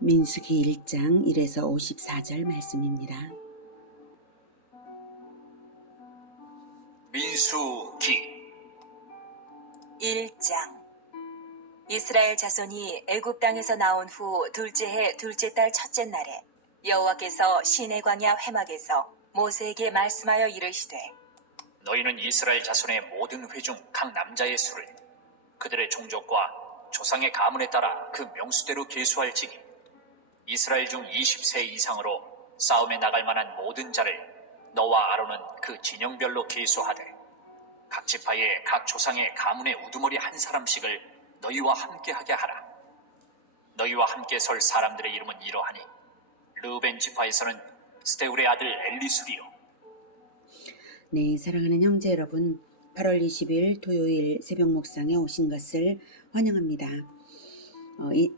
민수기 1장 1에서 54절 말씀입니다. 민수기 1장. 이스라엘 자손이 애굽 땅에서 나온 후 둘째 해 둘째 달 첫째 날에 여호와께서 시내 광야 회막에서 모세에게 말씀하여 이르시되 너희는 이스라엘 자손의 모든 회 중 각 남자의 수를 그들의 종족과 조상의 가문에 따라 그 명수대로 계수할지니 이스라엘 중 20세 이상으로 싸움에 나갈 만한 모든 자를 너와 아론은 그 진영별로 계수하되 각 지파의 각 조상의 가문의 우두머리 한 사람씩을 너희와 함께 하게 하라. 너희와 함께 설 사람들의 이름은 이러하니 르우벤 지파에서는 스데울의 아들 엘리술이요. 네, 사랑하는 형제 여러분, 8월 20일 토요일 새벽 묵상에 오신 것을 환영합니다.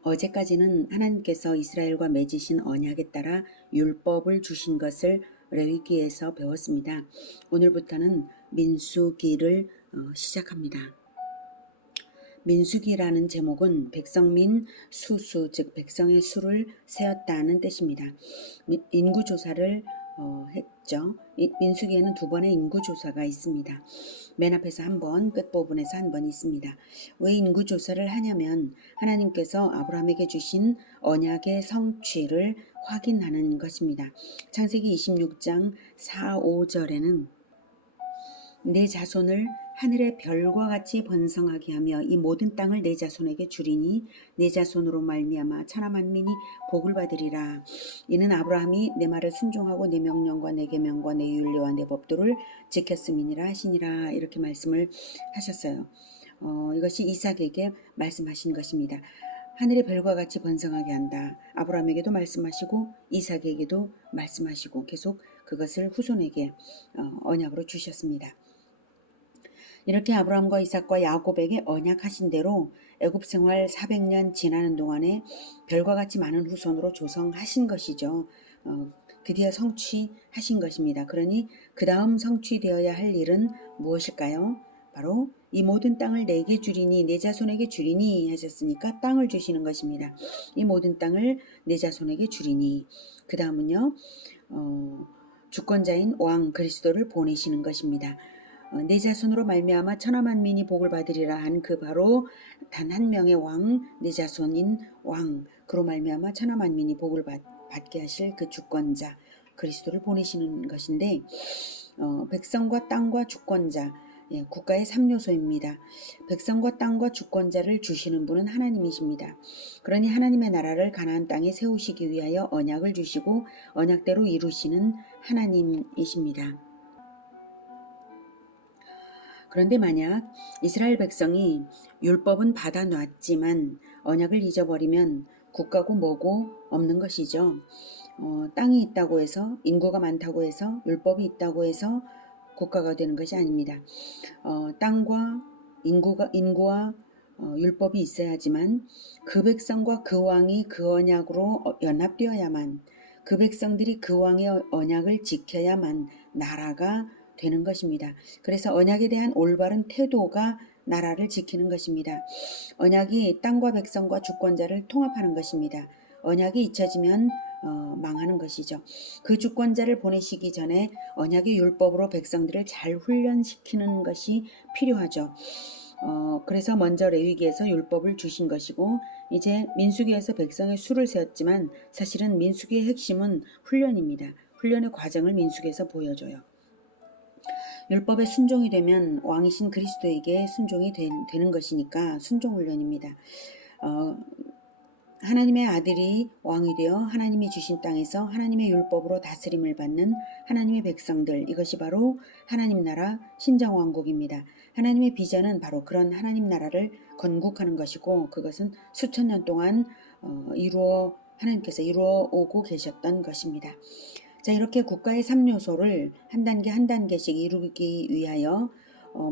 어제까지는 하나님께서 이스라엘과 맺으신 언약에 따라 율법을 주신 것을 레위기에서 배웠습니다. 오늘부터는 민수기를 시작합니다. 민수기라는 제목은 백성민 수수, 즉 백성의 수를 세었다는 뜻입니다. 인구조사를 했죠. 민수기에는 두 번의 인구조사가 있습니다. 맨 앞에서 한 번, 끝부분에서 한 번 있습니다. 왜 인구조사를 하냐면 하나님께서 아브라함에게 주신 언약의 성취를 확인하는 것입니다. 창세기 26장 4, 5절에는 내 자손을 하늘의 별과 같이 번성하게 하며 이 모든 땅을 내 자손에게 주리니 내 자손으로 말미암아 천하 만민이 복을 받으리라. 이는 아브라함이 내 말을 순종하고 내 명령과 내 계명과 내 율례와 내 법도를 지켰음이니라 하시니라. 이렇게 말씀을 하셨어요. 이것이 이삭에게 말씀하신 것입니다. 하늘의 별과 같이 번성하게 한다. 아브라함에게도 말씀하시고 이삭에게도 말씀하시고 계속 그것을 후손에게 언약으로 주셨습니다. 이렇게 아브라함과 이삭과 야곱에게 언약하신 대로 애굽 생활 400년 지나는 동안에 별과 같이 많은 후손으로 조성하신 것이죠. 드디어 성취하신 것입니다. 그러니 그 다음 성취되어야 할 일은 무엇일까요? 바로 이 모든 땅을 내게 주리니 내 자손에게 주리니 하셨으니까 땅을 주시는 것입니다. 이 모든 땅을 내 자손에게 주리니 그 다음은요 주권자인 왕 그리스도를 보내시는 것입니다. 내 자손으로 말미암아 천하 만민이 복을 받으리라 한 그 바로 단 한 명의 왕, 내 자손인 왕, 그로 말미암아 천하 만민이 복을 받게 하실 그 주권자 그리스도를 보내시는 것인데 백성과 땅과 주권자, 국가의 3요소입니다. 백성과 땅과 주권자를 주시는 분은 하나님이십니다. 그러니 하나님의 나라를 가나안 땅에 세우시기 위하여 언약을 주시고 언약대로 이루시는 하나님이십니다. 그런데 만약 이스라엘 백성이 율법은 받아놨지만 언약을 잊어버리면 국가고 뭐고 없는 것이죠. 땅이 있다고 해서 인구가 많다고 해서 율법이 있다고 해서 국가가 되는 것이 아닙니다. 땅과 인구와 율법이 있어야지만 그 백성과 그 왕이 그 언약으로 연합되어야만 그 백성들이 그 왕의 언약을 지켜야만 나라가 되는 것입니다. 그래서 언약에 대한 올바른 태도가 나라를 지키는 것입니다. 언약이 땅과 백성과 주권자를 통합하는 것입니다. 언약이 잊혀지면 망하는 것이죠. 그 주권자를 보내시기 전에 언약의 율법으로 백성들을 잘 훈련시키는 것이 필요하죠. 그래서 먼저 레위기에서 율법을 주신 것이고 이제 민수기에서 백성의 수를 세웠지만 사실은 민수기의 핵심은 훈련입니다. 훈련의 과정을 민수기에서 보여줘요. 율법에 순종이 되면 왕이신 그리스도에게 순종이 되는 것이니까 순종훈련입니다. 하나님의 아들이 왕이 되어 하나님이 주신 땅에서 하나님의 율법으로 다스림을 받는 하나님의 백성들, 이것이 바로 하나님 나라 신정왕국입니다. 하나님의 비전은 바로 그런 하나님 나라를 건국하는 것이고 그것은 수천 년 동안 하나님께서 이루어 오고 계셨던 것입니다. 자, 이렇게 국가의 3요소를 한 단계 한 단계씩 이루기 위하여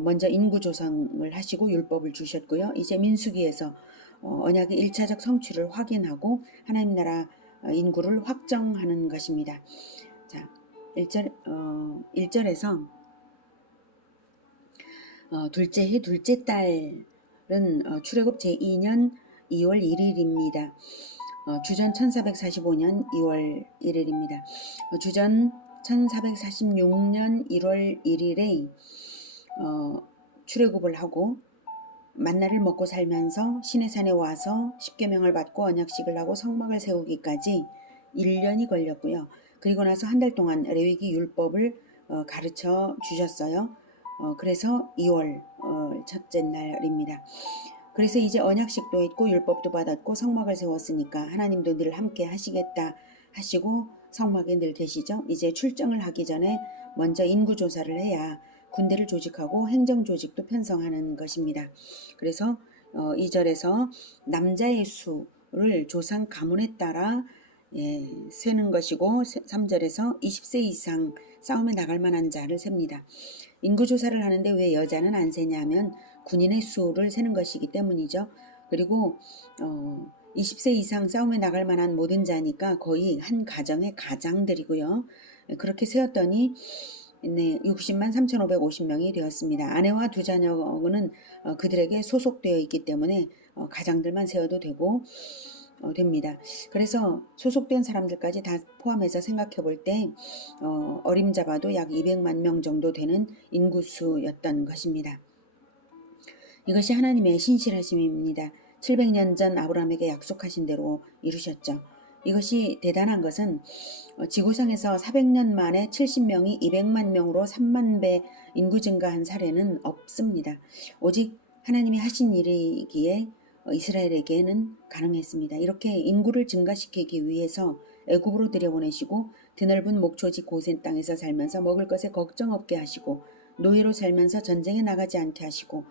먼저 인구 조성을 하시고 율법을 주셨고요. 이제 민수기에서 언약의 1차적 성취를 확인하고 하나님 나라 인구를 확정하는 것입니다. 자, 1절에서 둘째 해 둘째 달은 출애굽 제2년 2월 1일입니다. 주전 1445년 2월 1일입니다. 주전 1446년 1월 1일에 출애굽을 하고 만나를 먹고 살면서 시내산에 와서 십계명을 받고 언약식을 하고 성막을 세우기까지 1년이 걸렸고요. 그리고 나서 한 달 동안 레위기 율법을 가르쳐 주셨어요. 그래서 2월 첫째 날입니다. 그래서 이제 언약식도 했고 율법도 받았고 성막을 세웠으니까 하나님도 늘 함께 하시겠다 하시고 성막에 늘 계시죠. 이제 출정을 하기 전에 먼저 인구조사를 해야 군대를 조직하고 행정조직도 편성하는 것입니다. 그래서 2절에서 남자의 수를 조상 가문에 따라 세는 것이고 3절에서 20세 이상 싸움에 나갈 만한 자를 셉니다. 인구조사를 하는데 왜 여자는 안 세냐면 군인의 수를 세는 것이기 때문이죠. 그리고 20세 이상 싸움에 나갈 만한 모든 자니까 거의 한 가정의 가장들이고요. 그렇게 세었더니 60만 3,550명이 되었습니다. 아내와 두 자녀는 그들에게 소속되어 있기 때문에 가장들만 세워도 되고 됩니다. 그래서 소속된 사람들까지 다 포함해서 생각해 볼 때 어림잡아도 약 200만 명 정도 되는 인구수였던 것입니다. 이것이 하나님의 신실하심입니다. 700년 전 아브라함에게 약속하신 대로 이루셨죠. 이것이 대단한 것은 지구상에서 400년 만에 70명이 200만 명으로 3만 배 인구 증가한 사례는 없습니다. 오직 하나님이 하신 일이기에 이스라엘에게는 가능했습니다. 이렇게 인구를 증가시키기 위해서 애굽으로 들여보내시고 드넓은 목초지 고센 땅에서 살면서 먹을 것에 걱정 없게 하시고 노예로 살면서 전쟁에 나가지 않게 하시고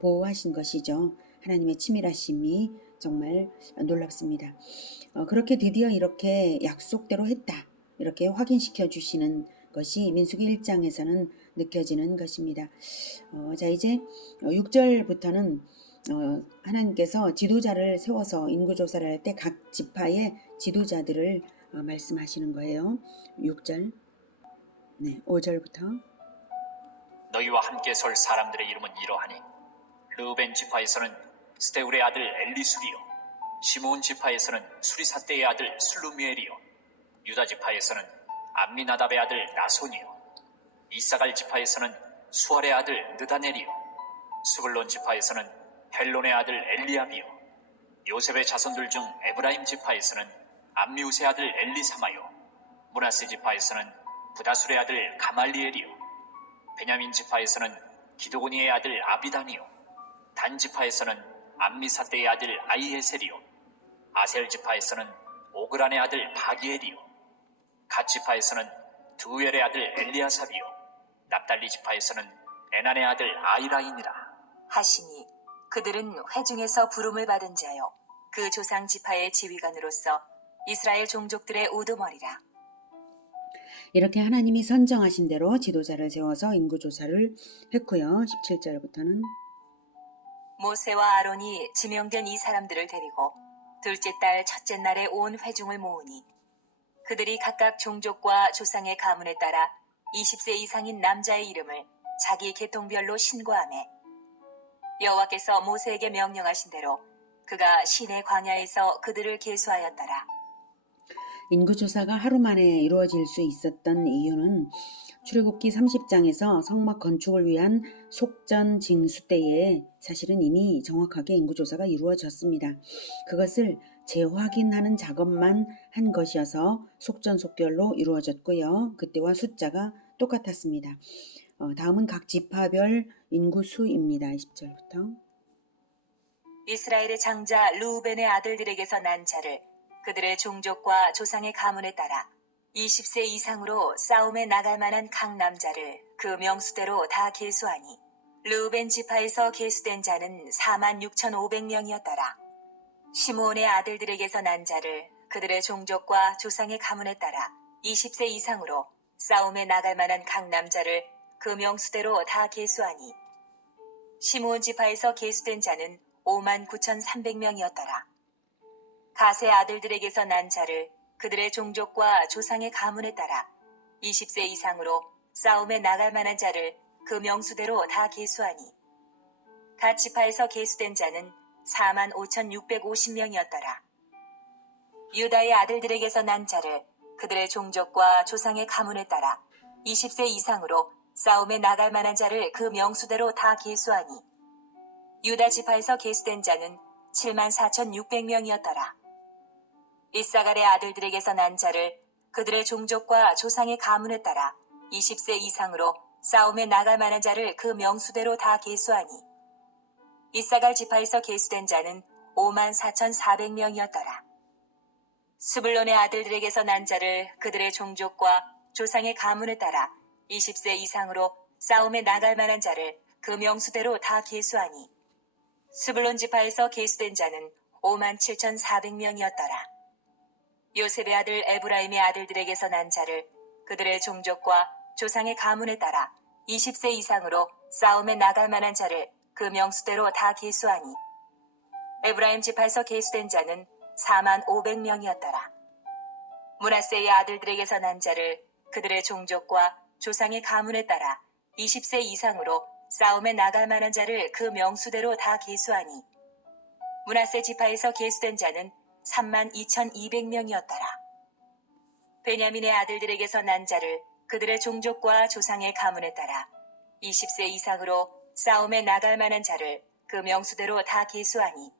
보호하신 것이죠. 하나님의 치밀하심이 정말 놀랍습니다. 그렇게 드디어 이렇게 약속대로 했다. 이렇게 확인시켜 주시는 것이 민수기 1장에서는 느껴지는 것입니다. 자, 이제 6절부터는 하나님께서 지도자를 세워서 인구조사를 할 때 각 지파의 지도자들을 말씀하시는 거예요. 6절, 5절부터 너희와 함께 설 사람들의 이름은 이러하니 르우벤 지파에서는 스데울의 아들 엘리술이요 시므온 지파에서는 수리사대의 아들 슬루미엘이요 유다 지파에서는 암미나답의 아들 나손이요 이사갈 지파에서는 수알의 아들 느다넬이요 스불론 지파에서는 헬론의 아들 엘리압이요 요셉의 자손들 중 에브라임 지파에서는 암미우스의 아들 엘리사마요 므낫세 지파에서는 부다술의 아들 가말리엘이요 베냐민 지파에서는 기드고니의 아들 아비단이요 단 지파에서는 암미사대의 아들 아이에셀이요 아셀 지파에서는 오그란의 아들 바기엘이요 갓 지파에서는 두엘의 아들 엘리아삽이요 납달리 지파에서는 에난의 아들 아이라이니라 하시니 그들은 회중에서 부름을 받은 자요 그 조상 지파의 지휘관으로서 이스라엘 종족들의 우두머리라. 이렇게 하나님이 선정하신 대로 지도자를 세워서 인구조사를 했고요. 17절부터는 모세와 아론이 지명된 이 사람들을 데리고 둘째 달 첫째 날에 온 회중을 모으니 그들이 각각 종족과 조상의 가문에 따라 20세 이상인 남자의 이름을 자기 계통별로 신고하매 여호와께서 모세에게 명령하신 대로 그가 시내 광야에서 그들을 계수하였더라. 인구조사가 하루 만에 이루어질 수 있었던 이유는 출애굽기 30장에서 성막 건축을 위한 속전 징수 때에 사실은 이미 정확하게 인구조사가 이루어졌습니다. 그것을 재확인하는 작업만 한 것이어서 속전속결로 이루어졌고요. 그때와 숫자가 똑같았습니다. 다음은 각 지파별 인구수입니다. 20절부터 이스라엘의 장자 르우벤의 아들들에게서 난 자를 그들의 종족과 조상의 가문에 따라 20세 이상으로 싸움에 나갈 만한 각 남자를 그 명수대로 다 계수하니 르우벤 지파에서 계수된 자는 46,500명이었더라. 시므온의 아들들에게서 난 자를 그들의 종족과 조상의 가문에 따라 20세 이상으로 싸움에 나갈 만한 각 남자를 그 명수대로 다 계수하니 시므온 지파에서 계수된 자는 59,300명이었더라. 갓의 아들들에게서 난 자를 그들의 종족과 조상의 가문에 따라 20세 이상으로 싸움에 나갈 만한 자를 그 명수대로 다 계수하니 갓 지파에서 계수된 자는 45,650명이었더라. 유다의 아들들에게서 난 자를 그들의 종족과 조상의 가문에 따라 20세 이상으로 싸움에 나갈 만한 자를 그 명수대로 다 계수하니 유다 지파에서 계수된 자는 74,600명이었더라. 이사갈의 아들들에게서 난 자를 그들의 종족과 조상의 가문에 따라 20세 이상으로 싸움에 나갈 만한 자를 그 명수대로 다 계수하니 이사갈 지파에서 계수된 자는 54,400명이었더라. 스불론의 아들들에게서 난 자를 그들의 종족과 조상의 가문에 따라 20세 이상으로 싸움에 나갈 만한 자를 그 명수대로 다 계수하니 스불론 지파에서 계수된 자는 57,400명이었더라. 요셉의 아들 에브라임의 아들들에게서 난 자를 그들의 종족과 조상의 가문에 따라 20세 이상으로 싸움에 나갈 만한 자를 그 명수대로 다 계수하니 에브라임 지파에서 계수된 자는 45,500명이었더라. 므낫세의 아들들에게서 난 자를 그들의 종족과 조상의 가문에 따라 20세 이상으로 싸움에 나갈 만한 자를 그 명수대로 다 계수하니 므낫세 지파에서 계수된 자는 32,200명이었더라. 베냐민의 아들들에게서 난 자를 그들의 종족과 조상의 가문에 따라 20세 이상으로 싸움에 나갈 만한 자를 그 명수대로 다 계수하니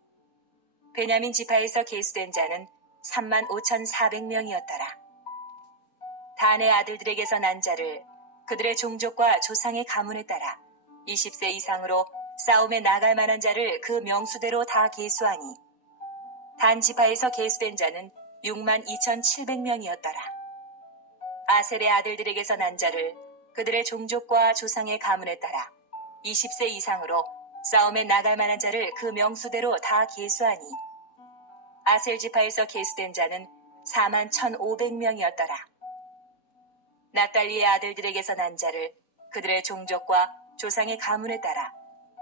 베냐민 지파에서 계수된 자는 35,400명이었더라. 단의 아들들에게서 난 자를 그들의 종족과 조상의 가문에 따라 20세 이상으로 싸움에 나갈 만한 자를 그 명수대로 다 계수하니 단 지파에서 계수된 자는 62,700명이었더라. 아셀의 아들들에게서 난 자를 그들의 종족과 조상의 가문에 따라 20세 이상으로 싸움에 나갈 만한 자를 그 명수대로 다 계수하니 아셀 지파에서 계수된 자는 41,500명이었더라. 납달리의 아들들에게서 난 자를 그들의 종족과 조상의 가문에 따라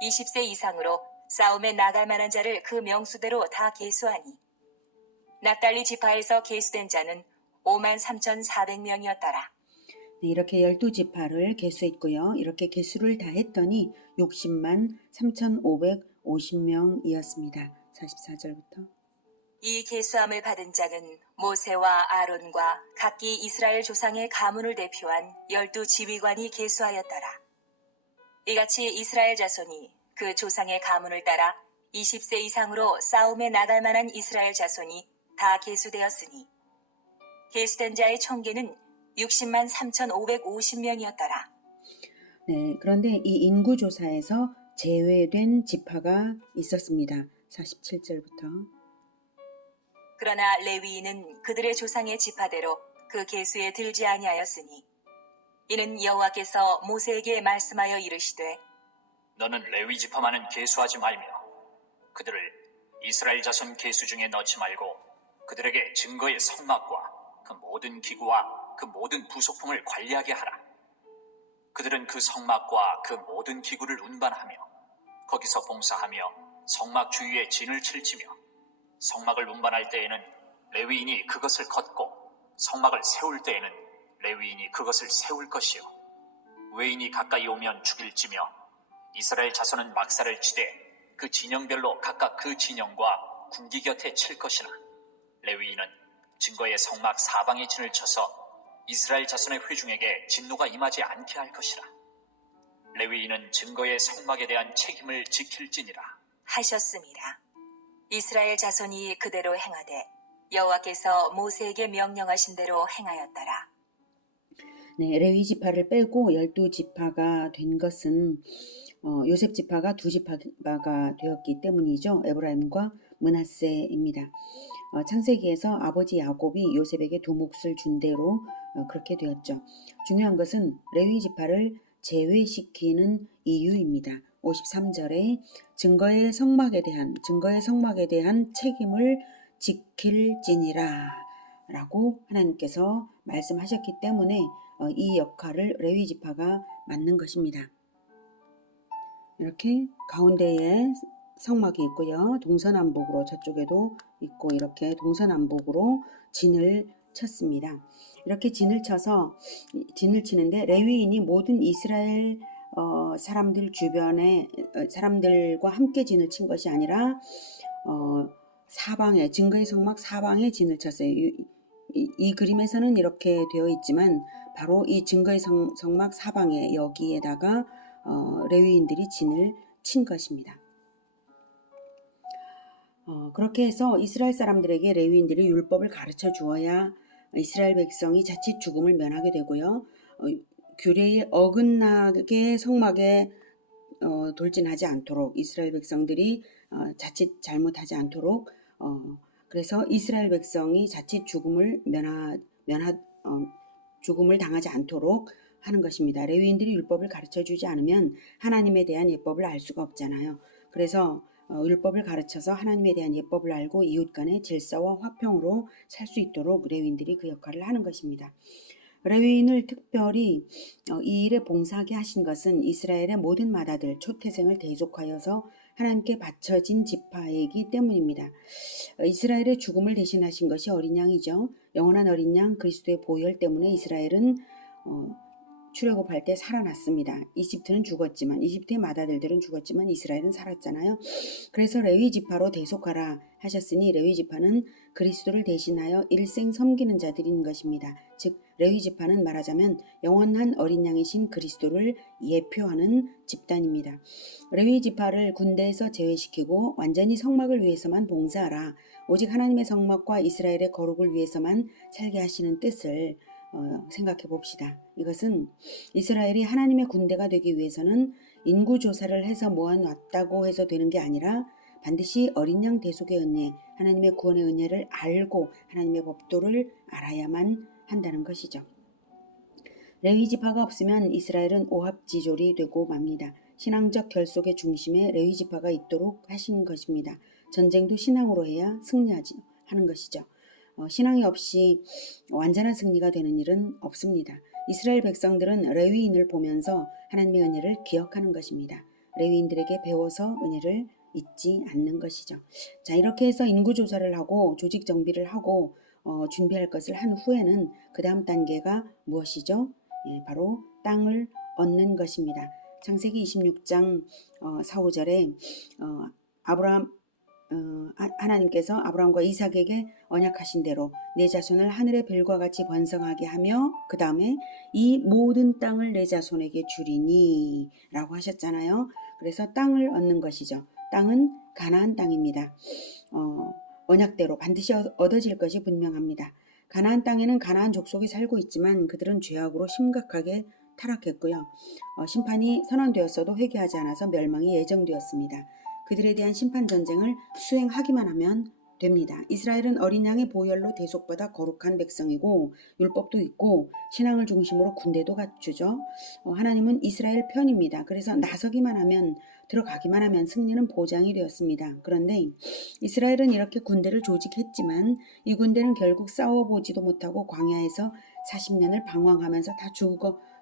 20세 이상으로 싸움에 나갈 만한 자를 그 명수대로 다 계수하니 납달리 지파에서 계수된 자는 53,400명이었더라. 네, 이렇게 12지파를 계수했고요. 이렇게 계수를 다 했더니 60만 3,550명이었습니다. 44절부터. 이 계수함을 받은 자는 모세와 아론과 각기 이스라엘 조상의 가문을 대표한 12지휘관이 계수하였더라. 이같이 이스라엘 자손이 그 조상의 가문을 따라 20세 이상으로 싸움에 나갈 만한 이스라엘 자손이 다 계수되었으니 계수된 자의 총계는 60만 3,550명이었더라. 네, 그런데 이 인구조사에서 제외된 지파가 있었습니다. 47절부터. 그러나 레위인은 그들의 조상의 지파대로 그 계수에 들지 아니하였으니 이는 여호와께서 모세에게 말씀하여 이르시되 너는 레위 지파만은 계수하지 말며 그들을 이스라엘 자손 계수 중에 넣지 말고 그들에게 증거의 성막과 그 모든 기구와 그 모든 부속품을 관리하게 하라. 그들은 그 성막과 그 모든 기구를 운반하며 거기서 봉사하며 성막 주위에 진을 칠지며 성막을 운반할 때에는 레위인이 그것을 걷고 성막을 세울 때에는 레위인이 그것을 세울 것이요 외인이 가까이 오면 죽일지며 이스라엘 자손은 막사를 치되 그 진영별로 각각 그 진영과 군기 곁에 칠 것이나 레위인은 증거의 성막 사방에 진을 쳐서 이스라엘 자손의 회중에게 진노가 임하지 않게 할 것이라. 레위인은 증거의 성막에 대한 책임을 지킬지니라 하셨습니다. 이스라엘 자손이 그대로 행하되 여호와께서 모세에게 명령하신 대로 행하였더라. 네, 레위 지파를 빼고 12지파가 된 것은 요셉 지파가 2지파가 되었기 때문이죠. 에브라임과 므낫세입니다. 창세기에서 아버지 야곱이 요셉에게 두 몫을 준 대로 그렇게 되었죠. 중요한 것은 레위 지파를 제외시키는 이유입니다. 53절에 증거의 성막에 대한 책임을 지킬지니라 라고 하나님께서 말씀하셨기 때문에 이 역할을 레위 지파가 맡는 것입니다. 이렇게 가운데에 성막이 있고요. 동서남북으로 저쪽에도 있고 이렇게 동서남북으로 진을 쳤습니다. 이렇게 진을 치는데 레위인이 모든 이스라엘 사람들 주변에 사람들과 함께 진을 친 것이 아니라 사방에 증거의 성막 사방에 진을 쳤어요. 이 그림에서는 이렇게 되어 있지만 바로 이 증거의 성막 사방에 여기에다가 레위인들이 진을 친 것입니다. 그렇게 해서 이스라엘 사람들에게 레위인들이 율법을 가르쳐 주어야 이스라엘 백성이 자칫 죽음을 면하게 되고요. 규례에 어긋나게 성막에 돌진하지 않도록 이스라엘 백성들이 자칫 잘못하지 않도록 그래서 이스라엘 백성이 자칫 죽음을 죽음을 당하지 않도록 하는 것입니다. 레위인들이 율법을 가르쳐 주지 않으면 하나님에 대한 예법을 알 수가 없잖아요. 그래서 율법을 가르쳐서 하나님에 대한 예법을 알고 이웃 간의 질서와 화평으로 살 수 있도록 레위인들이 그 역할을 하는 것입니다. 레위인을 특별히 이 일에 봉사하게 하신 것은 이스라엘의 모든 맏아들 초태생을 대속하여서 하나님께 바쳐진 지파이기 때문입니다. 이스라엘의 죽음을 대신하신 것이 어린 양이죠. 영원한 어린 양 그리스도의 보혈 때문에 이스라엘은 출애굽할 때 살아났습니다. 이집트의 맏아들들은 죽었지만 이스라엘은 살았잖아요. 그래서 레위 지파로 대속하라 하셨으니 레위 지파는 그리스도를 대신하여 일생 섬기는 자들인 것입니다. 즉 레위 지파는 말하자면 영원한 어린 양이신 그리스도를 예표하는 집단입니다. 레위 지파를 군대에서 제외시키고 완전히 성막을 위해서만 봉사하라. 오직 하나님의 성막과 이스라엘의 거룩을 위해서만 살게 하시는 뜻을 생각해 봅시다. 이것은 이스라엘이 하나님의 군대가 되기 위해서는 인구조사를 해서 모아놨다고 해서 되는 게 아니라 반드시 어린 양 대속의 은혜, 하나님의 구원의 은혜를 알고 하나님의 법도를 알아야만 한다는 것이죠. 레위 지파가 없으면 이스라엘은 오합지졸이 되고 맙니다. 신앙적 결속의 중심에 레위 지파가 있도록 하신 것입니다. 전쟁도 신앙으로 해야 승리하지 하는 것이죠. 신앙이 없이 완전한 승리가 되는 일은 없습니다. 이스라엘 백성들은 레위인을 보면서 하나님의 은혜를 기억하는 것입니다. 레위인들에게 배워서 은혜를 잊지 않는 것이죠. 자, 이렇게 해서 인구조사를 하고 조직 정비를 하고 준비할 것을 한 후에는 그 다음 단계가 무엇이죠? 바로 땅을 얻는 것입니다. 창세기 26장 4, 5절에 하나님께서 아브라함과 이삭에게 언약하신 대로 내 자손을 하늘의 별과 같이 번성하게 하며 그 다음에 이 모든 땅을 내 자손에게 주리니 라고 하셨잖아요. 그래서 땅을 얻는 것이죠. 땅은 가나안 땅입니다. 언약대로 반드시 얻어질 것이 분명합니다. 가나안 땅에는 가나안 족속이 살고 있지만 그들은 죄악으로 심각하게 타락했고요. 심판이 선언되었어도 회개하지 않아서 멸망이 예정되었습니다. 그들에 대한 심판 전쟁을 수행하기만 하면 됩니다. 이스라엘은 어린 양의 보혈로 대속받아 거룩한 백성이고 율법도 있고 신앙을 중심으로 군대도 갖추죠. 하나님은 이스라엘 편입니다. 그래서 나서기만 하면 들어가기만 하면 승리는 보장이 되었습니다. 그런데 이스라엘은 이렇게 군대를 조직했지만 이 군대는 결국 싸워보지도 못하고 광야에서 40년을 방황하면서 다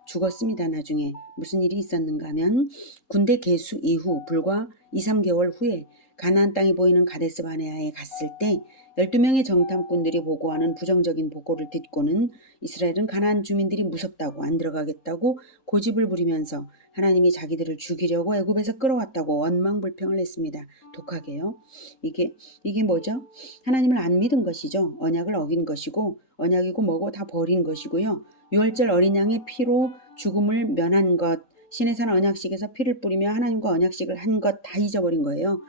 죽었습니다. 나중에 무슨 일이 있었는가 하면 군대 개수 이후 불과 2, 3개월 후에 가나안 땅이 보이는 가데스 바네아에 갔을 때 12명의 정탐꾼들이 보고하는 부정적인 보고를 듣고는 이스라엘은 가나안 주민들이 무섭다고 안 들어가겠다고 고집을 부리면서 하나님이 자기들을 죽이려고 애굽에서 끌어왔다고 원망불평을 했습니다. 독하게요. 이게 뭐죠? 하나님을 안 믿은 것이죠. 언약을 어긴 것이고 언약이고 뭐고 다 버린 것이고요. 유월절 어린 양의 피로 죽음을 면한 것, 시내산 언약식에서 피를 뿌리며 하나님과 언약식을 한 것 다 잊어버린 거예요.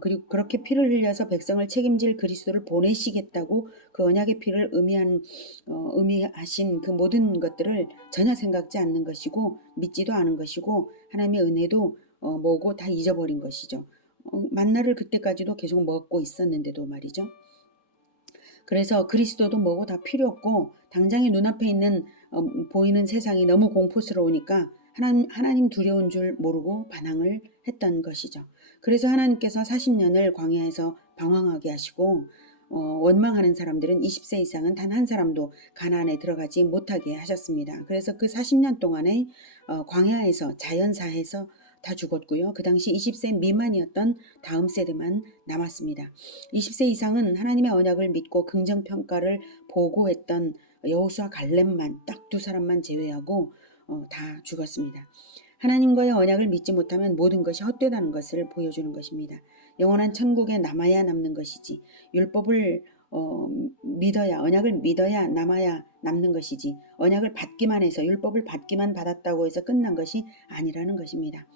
그리고 그렇게 피를 흘려서 백성을 책임질 그리스도를 보내시겠다고 그 언약의 피를 의미하신 그 모든 것들을 전혀 생각지 않는 것이고 믿지도 않은 것이고 하나님의 은혜도 뭐고 다 잊어버린 것이죠. 만나를 그때까지도 계속 먹고 있었는데도 말이죠. 그래서 그리스도도 뭐고 다 필요 없고 당장에 눈앞에 있는 보이는 세상이 너무 공포스러우니까 하나님 두려운 줄 모르고 반항을 했던 것이죠. 그래서 하나님께서 40년을 광야에서 방황하게 하시고 원망하는 사람들은 20세 이상은 단 한 사람도 가나안에 들어가지 못하게 하셨습니다. 그래서 그 40년 동안에 광야에서 자연사해서 다 죽었고요. 그 당시 20세 미만이었던 다음 세대만 남았습니다. 20세 이상은 하나님의 언약을 믿고 긍정평가를 보고했던 여호수아 갈렙만 딱 두 사람만 제외하고 다 죽었습니다. 하나님과의 언약을 믿지 못하면 모든 것이 헛되다는 것을 보여주는 것입니다. 영원한 천국에 남아야 남는 것이지 율법을 믿어야 언약을 믿어야 남는 것이지 언약을 받기만 해서 율법을 받기만 받았다고 해서 끝난 것이 아니라는 것입니다.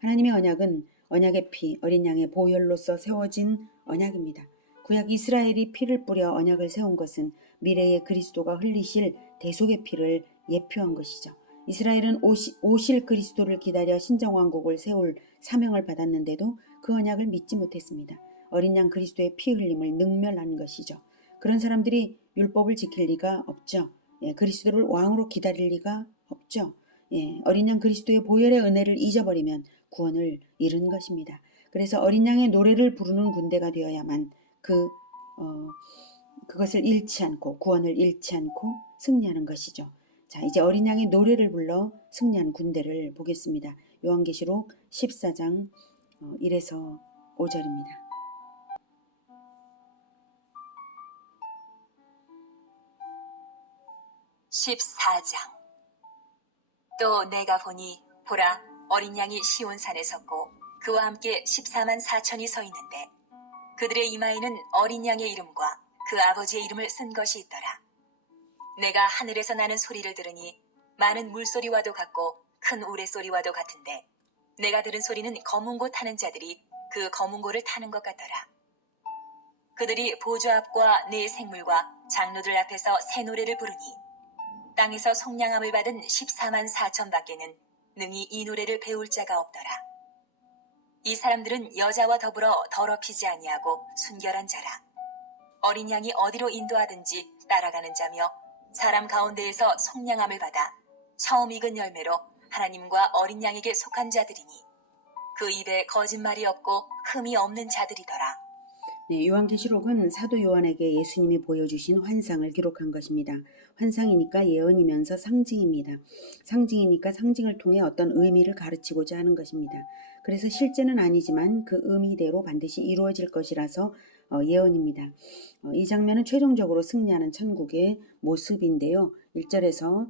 하나님의 언약은 언약의 피 어린 양의 보혈로서 세워진 언약입니다. 구약 이스라엘이 피를 뿌려 언약을 세운 것은 미래의 그리스도가 흘리실 대속의 피를 예표한 것이죠. 이스라엘은 오실 그리스도를 기다려 신정왕국을 세울 사명을 받았는데도 그 언약을 믿지 못했습니다. 어린 양 그리스도의 피 흘림을 능멸한 것이죠. 그런 사람들이 율법을 지킬 리가 없죠. 그리스도를 왕으로 기다릴 리가 없죠. 어린 양 그리스도의 보혈의 은혜를 잊어버리면 구원을 잃은 것입니다. 그래서 어린 양의 노래를 부르는 군대가 되어야만 그것을 잃지 않고 구원을 잃지 않고 승리하는 것이죠. 자, 이제 어린 양의 노래를 불러 승리한 군대를 보겠습니다. 요한계시록 14장 1에서 5절입니다. 14장. 또 내가 보니 보라 어린 양이 시온산에 섰고 그와 함께 14만 4천이 서 있는데 그들의 이마에는 어린 양의 이름과 그 아버지의 이름을 쓴 것이 있더라. 내가 하늘에서 나는 소리를 들으니 많은 물소리와도 같고 큰 우레소리와도 같은데 내가 들은 소리는 검은 고 타는 자들이 그 검은 고를 타는 것 같더라. 그들이 보좌 앞과 네 생물과 장로들 앞에서 새 노래를 부르니 땅에서 속량함을 받은 14만 4천 밖에는 능히 이 노래를 배울 자가 없더라. 이 사람들은 여자와 더불어 더럽히지 아니하고 순결한 자라. 어린 양이 어디로 인도하든지 따라가는 자며 사람 가운데에서 속량함을 받아 처음 익은 열매로 하나님과 어린 양에게 속한 자들이니 그 입에 거짓말이 없고 흠이 없는 자들이더라. 네, 요한계시록은 사도 요한에게 예수님이 보여주신 환상을 기록한 것입니다. 환상이니까 예언이면서 상징입니다. 상징이니까 상징을 통해 어떤 의미를 가르치고자 하는 것입니다. 그래서 실제는 아니지만 그 의미대로 반드시 이루어질 것이라서 예언입니다. 이 장면은 최종적으로 승리하는 천국의 모습인데요. 1절에서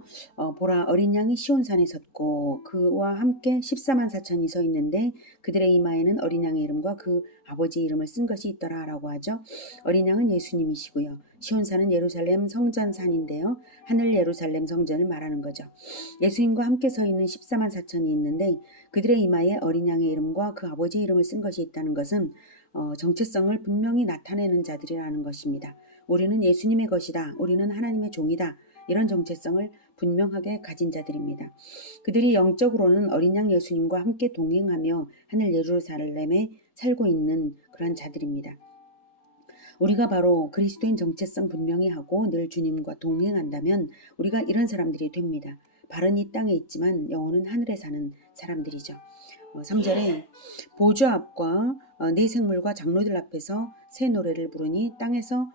보라 어린 양이 시온산에 섰고 그와 함께 14만 4천이 서 있는데 그들의 이마에는 어린 양의 이름과 그 아버지의 이름을 쓴 것이 있더라 라고 하죠. 어린 양은 예수님이시고요. 시온산은 예루살렘 성전산인데요. 하늘 예루살렘 성전을 말하는 거죠. 예수님과 함께 서 있는 14만 4천이 있는데 그들의 이마에 어린 양의 이름과 그 아버지의 이름을 쓴 것이 있다는 것은 정체성을 분명히 나타내는 자들이라는 것입니다. 우리는 예수님의 것이다. 우리는 하나님의 종이다. 이런 정체성을 분명하게 가진 자들입니다. 그들이 영적으로는 어린 양 예수님과 함께 동행하며 하늘 예루살렘에 살고 있는 그런 자들입니다. 우리가 바로 그리스도인 정체성 분명히 하고 늘 주님과 동행한다면 우리가 이런 사람들이 됩니다. 발은 이 땅에 있지만 영혼은 하늘에 사는 사람들이죠. 3절에 보좌 앞과 네 생물과 장로들 앞에서 새 노래를 부르니 땅에서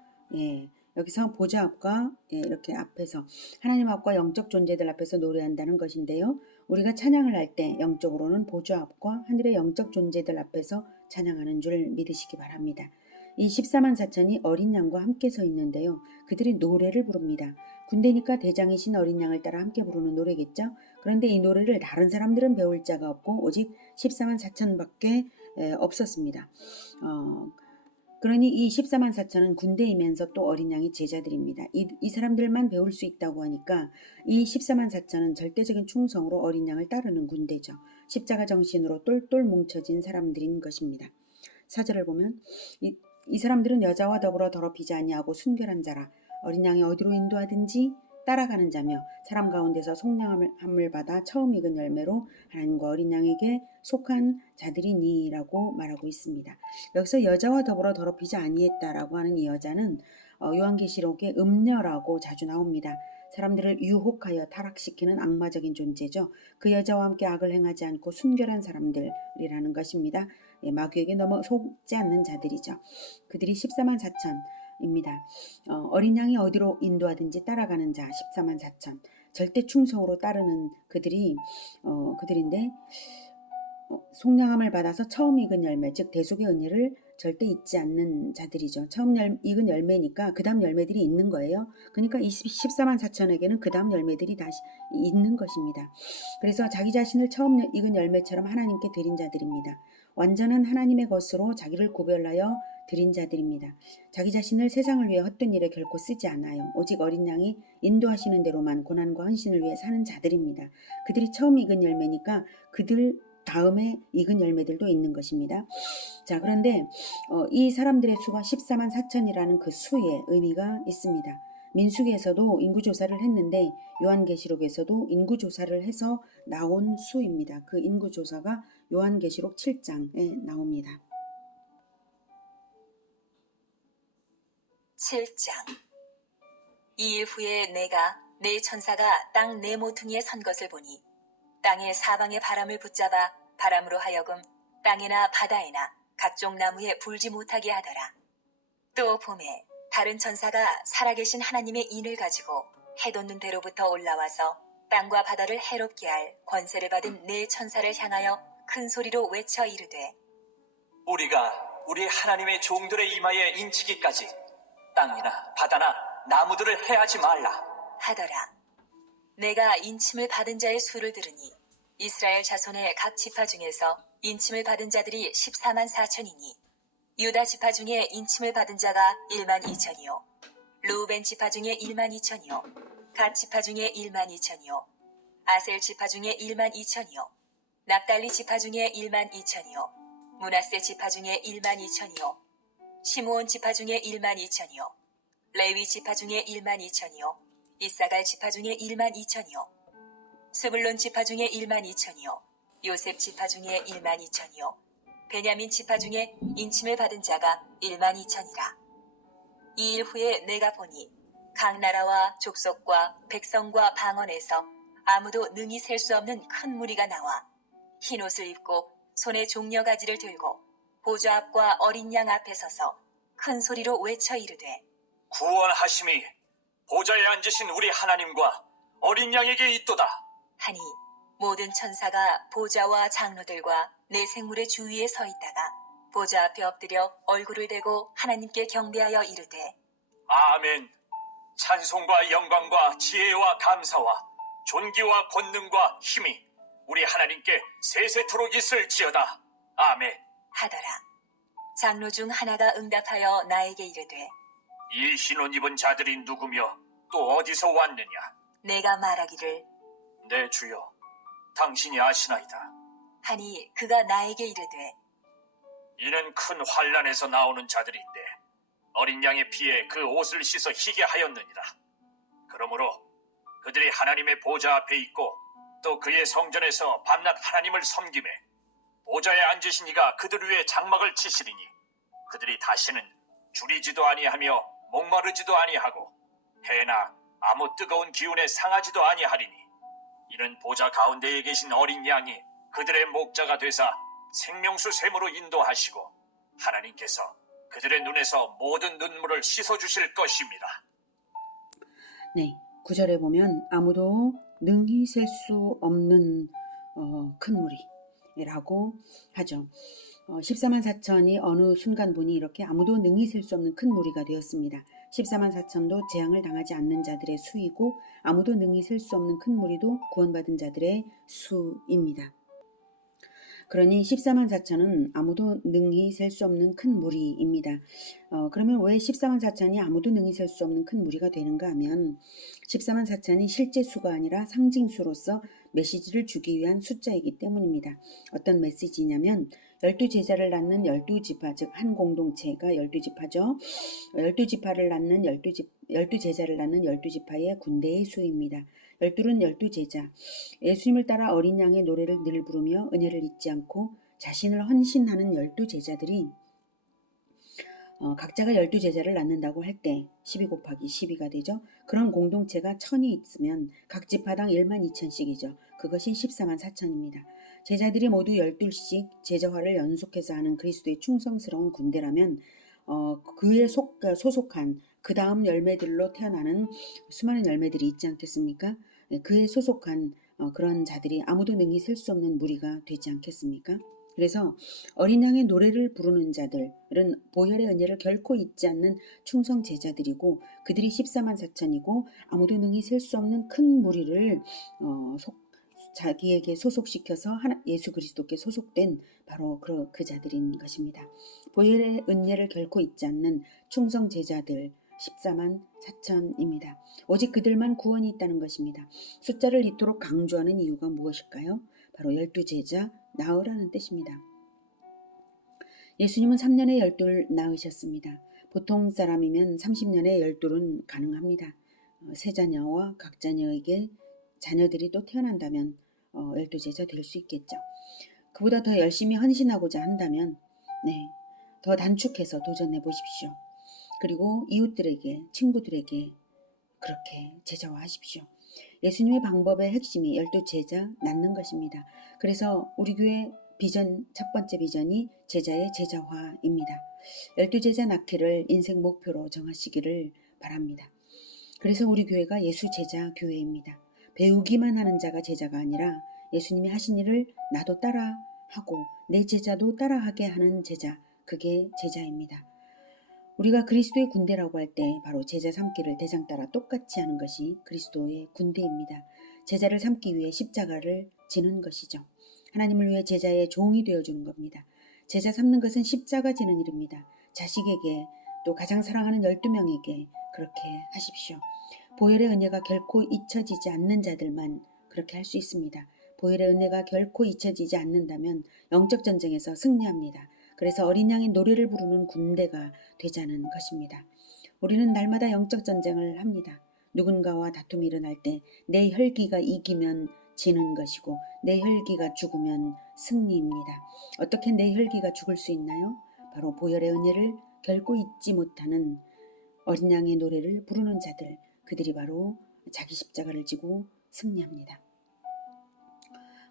여기서 보좌 앞과 이렇게 앞에서 하나님 앞과 영적 존재들 앞에서 노래한다는 것인데요. 우리가 찬양을 할 때 영적으로는 보좌 앞과 하늘의 영적 존재들 앞에서 찬양하는 줄 믿으시기 바랍니다. 이 14만 4천이 어린 양과 함께 서 있는데요. 그들이 노래를 부릅니다. 군대니까 대장이신 어린 양을 따라 함께 부르는 노래겠죠. 그런데 이 노래를 다른 사람들은 배울 자가 없고 오직 14만 4천밖에 없었습니다. 그러니 이 14만 4천은 군대이면서 또 어린 양의 제자들입니다. 이 사람들만 배울 수 있다고 하니까 이 14만 4천은 절대적인 충성으로 어린 양을 따르는 군대죠. 십자가 정신으로 똘똘 뭉쳐진 사람들인 것입니다. 4절을 보면 이 사람들은 여자와 더불어 더럽히지 아니하고 순결한 자라. 어린 양이 어디로 인도하든지 따라가는 자며 사람 가운데서 속량함을 받아 처음 익은 열매로 하나님과 어린 양에게 속한 자들이니 라고 말하고 있습니다. 여기서 여자와 더불어 더럽히지 아니했다라고 하는 이 여자는 요한계시록에 음녀라고 자주 나옵니다. 사람들을 유혹하여 타락시키는 악마적인 존재죠. 그 여자와 함께 악을 행하지 않고 순결한 사람들이라는 것입니다. 마귀에게 너무 속지 않는 자들이죠. 그들이 14만 4천입니다. 어린 양이 어디로 인도하든지 따라가는 자 14만 4천. 절대 충성으로 따르는 그들인데 속량함을 받아서 처음 익은 열매, 즉 대속의 은혜를 절대 잊지 않는 자들이죠. 처음 익은 열매니까 그 다음 열매들이 있는 거예요. 그러니까 14만 4천에게는 그 다음 열매들이 다시 있는 것입니다. 그래서 자기 자신을 처음 익은 열매처럼 하나님께 드린 자들입니다. 완전한 하나님의 것으로 자기를 구별하여 드린 자들입니다. 자기 자신을 세상을 위해 헛된 일에 결코 쓰지 않아요. 오직 어린 양이 인도하시는 대로만 고난과 헌신을 위해 사는 자들입니다. 그들이 처음 익은 열매니까 그들 다음에 익은 열매들도 있는 것입니다. 자, 그런데 이 사람들의 수가 14만 4천이라는 그 수의 의미가 있습니다. 민수기에서도 인구조사를 했는데 요한계시록에서도 인구조사를 해서 나온 수입니다. 그 인구조사가 요한계시록 7장에 나옵니다. 7장. 이일 후에 내가 내 천사가 땅 네 모퉁이에 선 것을 보니 땅의 사방의 바람을 붙잡아 바람으로 하여금 땅이나 바다에나 각종 나무에 불지 못하게 하더라. 또 봄에 다른 천사가 살아계신 하나님의 인을 가지고 해돋는 데로부터 올라와서 땅과 바다를 해롭게 할 권세를 받은 네 천사를 향하여 큰 소리로 외쳐 이르되 우리가 우리 하나님의 종들의 이마에 인치기까지 땅이나 바다나 나무들을 해하지 말라 하더라. 내가 인침을 받은 자의 수를 들으니 이스라엘 자손의 각 지파 중에서 인침을 받은 자들이 14만 4천이니 유다 지파 중에 인침을 받은 자가 1만 2천이요 루벤 지파 중에 1만 2천이요 갓 지파 중에 1만 2천이요 아셀 지파 중에 1만 2천이요 납달리 지파 중에 1만 2천이요 므낫세 지파 중에 1만 2천이요 시므온 지파 중에 1만 2천이요 레위 지파 중에 1만 2천이요 이사갈 지파 중에 1만 2천이요 스불론 지파 중에 1만 2천이요 요셉 지파 중에 1만 2천이요 베냐민 지파 중에 인침을 받은 자가 1만 2천이라. 이 일 후에 내가 보니 각 나라와 족속과 백성과 방언에서 아무도 능히 셀 수 없는 큰 무리가 나와 흰옷을 입고 손에 종려가지를 들고 보좌 앞과 어린 양 앞에 서서 큰 소리로 외쳐 이르되 구원하심이 보좌에 앉으신 우리 하나님과 어린 양에게 있도다 하니 모든 천사가 보좌와 장로들과 내 생물의 주위에 서 있다가 보좌 앞에 엎드려 얼굴을 대고 하나님께 경배하여 이르되 아멘. 찬송과 영광과 지혜와 감사와 존귀와 권능과 힘이 우리 하나님께 세세토록 있을지어다. 아멘. 하더라. 장로 중 하나가 응답하여 나에게 이르되 이 흰옷 입은 자들이 누구며 또 어디서 왔느냐? 내가 말하기를 내 주여, 당신이 아시나이다. 하니 그가 나에게 이르되 이는 큰 환란에서 나오는 자들인데 어린 양의 피에 그 옷을 씻어 희게 하였느니라. 그러므로 그들이 하나님의 보좌 앞에 있고 또 그의 성전에서 밤낮 하나님을 섬기매 보좌에 앉으신 이가 그들 위에 장막을 치시리니 그들이 다시는 줄이지도 아니하며 목마르지도 아니하고 해나 아무 뜨거운 기운에 상하지도 아니하리니 이는 보좌 가운데에 계신 어린 양이 그들의 목자가 되사 생명수 샘으로 인도하시고 하나님께서 그들의 눈에서 모든 눈물을 씻어주실 것입니다. 네, 9절에 보면 아무도 능히 셀 수 없는 큰 무리라고 하죠. 14만 4천이 어느 순간 보니 이렇게 아무도 능히 셀 수 없는 큰 무리가 되었습니다. 14만 4천도 재앙을 당하지 않는 자들의 수이고 아무도 능히 셀 수 없는 큰 무리도 구원받은 자들의 수입니다. 그러니 14만 4천은 아무도 능히 셀 수 없는 큰 무리입니다. 그러면 왜 14만 4천이 아무도 능히 셀 수 없는 큰 무리가 되는가 하면 14만 4천이 실제 수가 아니라 상징수로서 메시지를 주기 위한 숫자이기 때문입니다. 어떤 메시지냐면 12제자를 낳는 12지파, 즉 한 공동체가 12지파죠. 12지파를 낳는 12제자를 낳는 12지파의 군대의 수입니다. 12는 12제자, 예수님을 따라 어린 양의 노래를 늘 부르며 은혜를 잊지 않고 자신을 헌신하는 12제자들이 각자가 12제자를 낳는다고 할 때 12 곱하기 12가 되죠. 그런 공동체가 1000이 있으면 각 지파당 1만 2천씩이죠. 그것이 14만 4천입니다. 제자들이 모두 12씩 제자화를 연속해서 하는 그리스도의 충성스러운 군대라면 그에 소속한 그 다음 열매들로 태어나는 수많은 열매들이 있지 않겠습니까? 그에 소속한 그런 자들이 아무도 능히 셀 수 없는 무리가 되지 않겠습니까? 그래서 어린 양의 노래를 부르는 자들은 보혈의 은혜를 결코 잊지 않는 충성 제자들이고 그들이 14만 4천이고 아무도 능히 셀 수 없는 큰 무리를 자기에게 소속시켜서 예수 그리스도께 소속된 바로 그 자들인 것입니다. 보혈의 은혜를 결코 잊지 않는 충성 제자들 14만 4천입니다. 오직 그들만 구원이 있다는 것입니다. 숫자를 이토록 강조하는 이유가 무엇일까요? 바로 12제자 낳으라는 뜻입니다. 예수님은 3년에 12를 낳으셨습니다. 보통 사람이면 30년에 12는 가능합니다. 세 자녀와 각 자녀에게 자녀들이 또 태어난다면 12제자 될 수 있겠죠. 그보다 더 열심히 헌신하고자 한다면 더 단축해서 도전해 보십시오. 그리고 이웃들에게, 친구들에게 그렇게 제자화하십시오. 예수님의 방법의 핵심이 12제자 낳는 것입니다. 그래서 우리 교회 비전, 첫 번째 비전이 제자의 제자화입니다. 12제자 낳기를 인생 목표로 정하시기를 바랍니다. 그래서 우리 교회가 예수 제자 교회입니다. 배우기만 하는 자가 제자가 아니라 예수님이 하신 일을 나도 따라하고 내 제자도 따라하게 하는 제자, 그게 제자입니다. 우리가 그리스도의 군대라고 할 때 바로 제자 삼기를 대장 따라 똑같이 하는 것이 그리스도의 군대입니다. 제자를 삼기 위해 십자가를 지는 것이죠. 하나님을 위해 제자의 종이 되어주는 겁니다. 제자 삼는 것은 십자가 지는 일입니다. 자식에게 또 가장 사랑하는 12명에게 그렇게 하십시오. 보혈의 은혜가 결코 잊혀지지 않는 자들만 그렇게 할 수 있습니다. 보혈의 은혜가 결코 잊혀지지 않는다면 영적 전쟁에서 승리합니다. 그래서 어린 양의 노래를 부르는 군대가 되자는 것입니다. 우리는 날마다 영적 전쟁을 합니다. 누군가와 다툼이 일어날 때 내 혈기가 이기면 지는 것이고 내 혈기가 죽으면 승리입니다. 어떻게 내 혈기가 죽을 수 있나요? 바로 보혈의 은혜를 결코 잊지 못하는 어린 양의 노래를 부르는 자들, 그들이 바로 자기 십자가를 지고 승리합니다.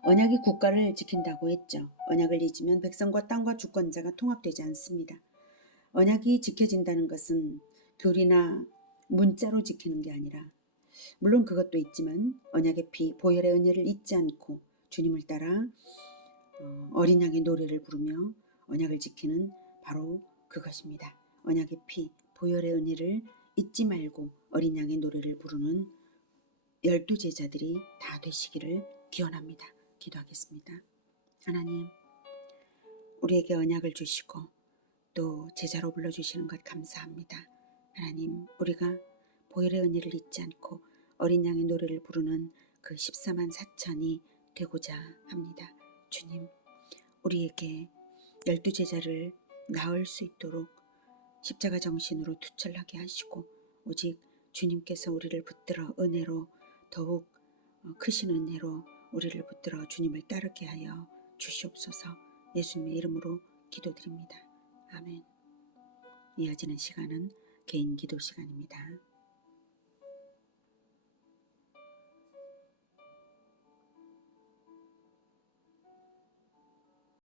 언약이 국가를 지킨다고 했죠. 언약을 잊으면 백성과 땅과 주권자가 통합되지 않습니다. 언약이 지켜진다는 것은 교리나 문자로 지키는 게 아니라 물론 그것도 있지만 언약의 피, 보혈의 은혜를 잊지 않고 주님을 따라 어린 양의 노래를 부르며 언약을 지키는 바로 그것입니다. 언약의 피, 보혈의 은혜를 잊지 말고 어린 양의 노래를 부르는 12제자들이 다 되시기를 기원합니다. 기도하겠습니다. 하나님, 우리에게 언약을 주시고 또 제자로 불러주시는 것 감사합니다. 하나님, 우리가 보혈의 은혜를 잊지 않고 어린 양의 노래를 부르는 그 14만 4천이 되고자 합니다. 주님, 우리에게 12제자를 낳을 수 있도록 십자가 정신으로 투철하게 하시고 오직 주님께서 우리를 붙들어 은혜로 더욱 크신 은혜로 우리를 붙들어 주님을 따르게 하여 주시옵소서. 예수님의 이름으로 기도드립니다. 아멘. 이어지는 시간은 개인 기도 시간입니다.